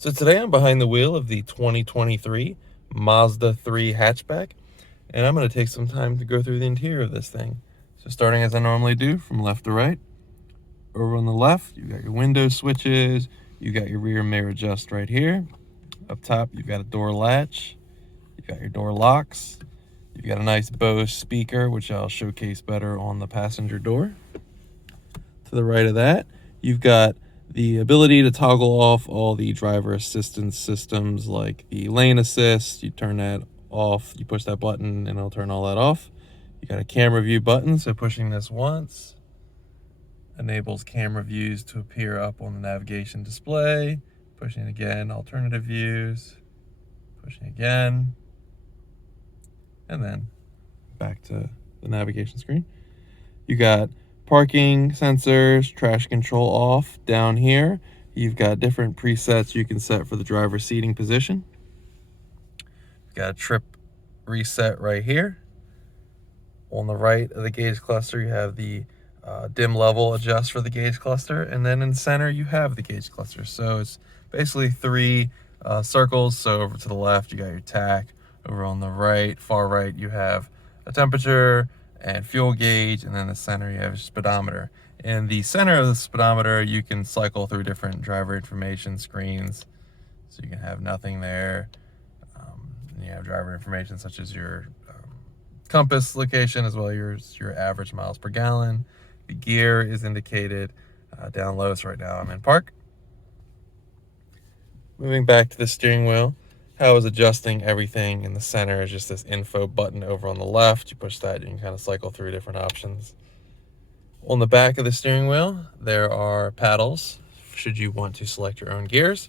So today I'm behind the wheel of the 2023 Mazda 3 Hatchback, and I'm going to take some time to go through the interior of this thing. So starting as I normally do, from left to right. Over on the left, you've got your window switches, you got your rear mirror adjust right here. Up top, you've got a door latch, you've got your door locks, you've got a nice Bose speaker, which I'll showcase better on the passenger door. To the right of that, you've got the ability to toggle off all the driver assistance systems like the lane assist. You turn that off, you push that button and it'll turn all that off. You got a camera view button, so pushing this once enables camera views to appear up on the navigation display. Pushing again, alternative views. Pushing again, and then back to the navigation screen. You got parking sensors, trash control off down here. You've got different presets you can set for the driver's seating position. You've got a trip reset right here. On the right of the gauge cluster, you have the dim level adjust for the gauge cluster, and then in the center you have the gauge cluster. So it's basically three circles. So over to the left you got your tach. Over on the right, far right, you have a temperature and fuel gauge, and then in the center you have a speedometer. In the center of the speedometer, you can cycle through different driver information screens. So you can have nothing there. And you have driver information such as your compass location, as well as your average miles per gallon. The gear is indicated down low, so right now I'm in park. Moving back to the steering wheel, how I was adjusting everything in the center is just this info button over on the left. You push that, you can kind of cycle through different options. On the back of the steering wheel, there are paddles, should you want to select your own gears.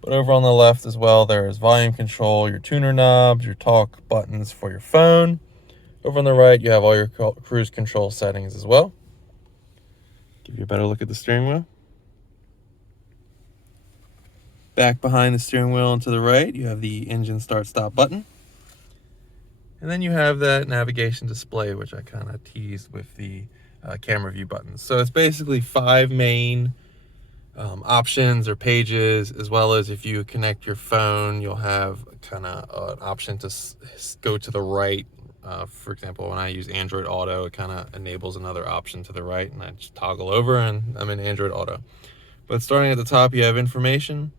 But over on the left as well, there is volume control, your tuner knobs, your talk buttons for your phone. Over on the right, you have all your cruise control settings as well. Give you a better look at the steering wheel. Back behind the steering wheel and to the right, you have the engine start-stop button. And then you have that navigation display, which I kind of teased with the camera view buttons. So it's basically 5 main options or pages, as well as if you connect your phone, you'll have kind of an option to go to the right. For example, when I use Android Auto, it kind of enables another option to the right, and I just toggle over and I'm in Android Auto. But starting at the top, you have information.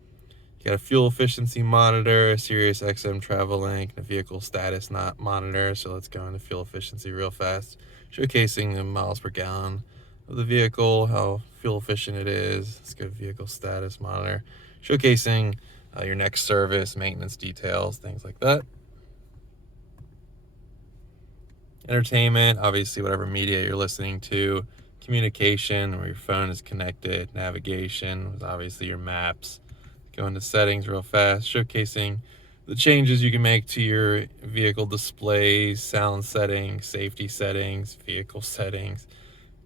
You got a fuel efficiency monitor, a Sirius XM travel link, and a vehicle status not monitor. So let's go into fuel efficiency real fast, showcasing the miles per gallon of the vehicle, how fuel efficient it is. Let's go to vehicle status monitor, showcasing your next service, maintenance details, things like that. Entertainment, obviously whatever media you're listening to. Communication, where your phone is connected. Navigation, obviously your maps. Go into settings real fast, showcasing the changes you can make to your vehicle displays, sound settings, safety settings, vehicle settings,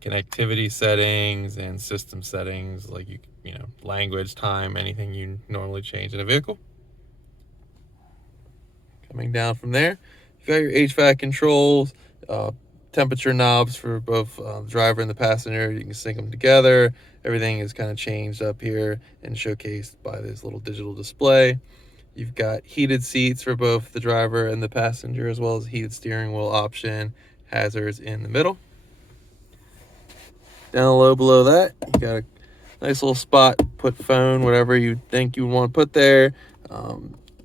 connectivity settings, and system settings, like you know, language, time, anything you normally change in a vehicle. Coming down from there, you've got your HVAC controls, temperature knobs for both the driver and the passenger. You can sync them together. Everything is kind of changed up here and showcased by this little digital display. You've got heated seats for both the driver and the passenger, as well as heated steering wheel option, hazards in the middle. Down low below that, you got a nice little spot, put phone, whatever you think you want to put there.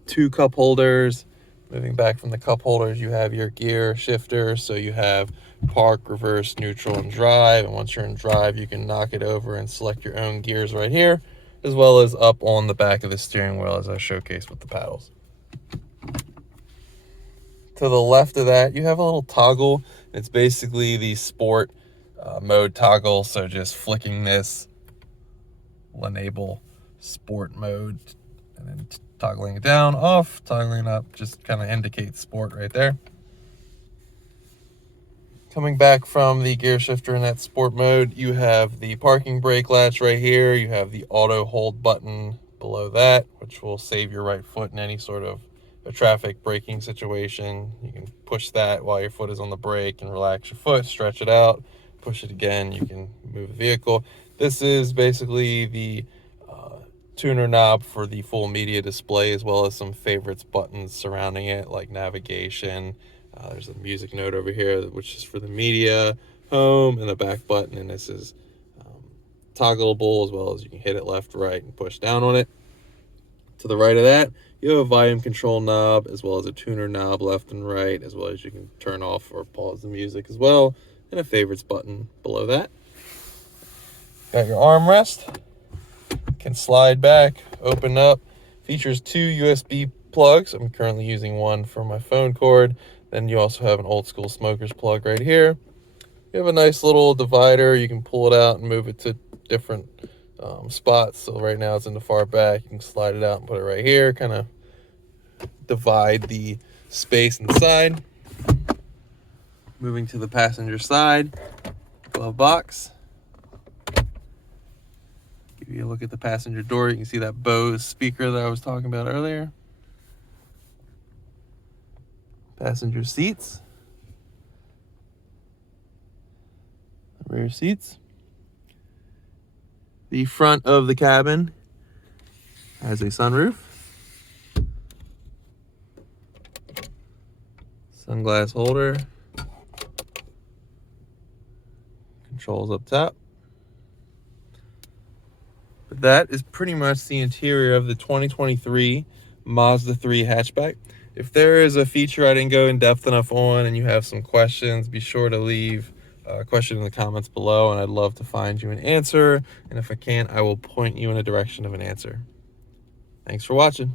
2 cup holders. Moving back from the cup holders, you have your gear shifter. So you have park, reverse, neutral, and drive. And once you're in drive, you can knock it over and select your own gears right here, as well as up on the back of the steering wheel, as I showcased with the paddles. To the left of that, you have a little toggle. It's basically the sport mode toggle. So just flicking this will enable sport mode, and then toggling it down, off, toggling up, just kind of indicates sport right there. Coming back from the gear shifter in that sport mode, you have the parking brake latch right here. You have the auto hold button below that, which will save your right foot in any sort of a traffic braking situation. You can push that while your foot is on the brake and relax your foot, stretch it out, push it again, you can move the vehicle. This is basically the tuner knob for the full media display, as well as some favorites buttons surrounding it, like navigation. There's a music note over here, which is for the media, home, and the back button, and this is toggleable, as well as you can hit it left, right, and push down on it. To the right of that, you have a volume control knob, as well as a tuner knob left and right, as well as you can turn off or pause the music as well, and a favorites button below that. Got your armrest, can slide back, open up, features 2 USB plugs. I'm currently using one for my phone cord. Then you also have an old school smoker's plug right here. You have a nice little divider. You can pull it out and move it to different spots. So right now it's in the far back. You can slide it out and put it right here, kind of divide the space inside. Moving to the passenger side, glove box. Give you a look at the passenger door. You can see that Bose speaker that I was talking about earlier. Passenger seats. Rear seats. The front of the cabin has a sunroof. Sunglass holder. Controls up top. But that is pretty much the interior of the 2023 Mazda 3 hatchback. If there is a feature I didn't go in depth enough on and you have some questions, be sure to leave a question in the comments below, and I'd love to find you an answer. And if I can't, I will point you in a direction of an answer. Thanks for watching.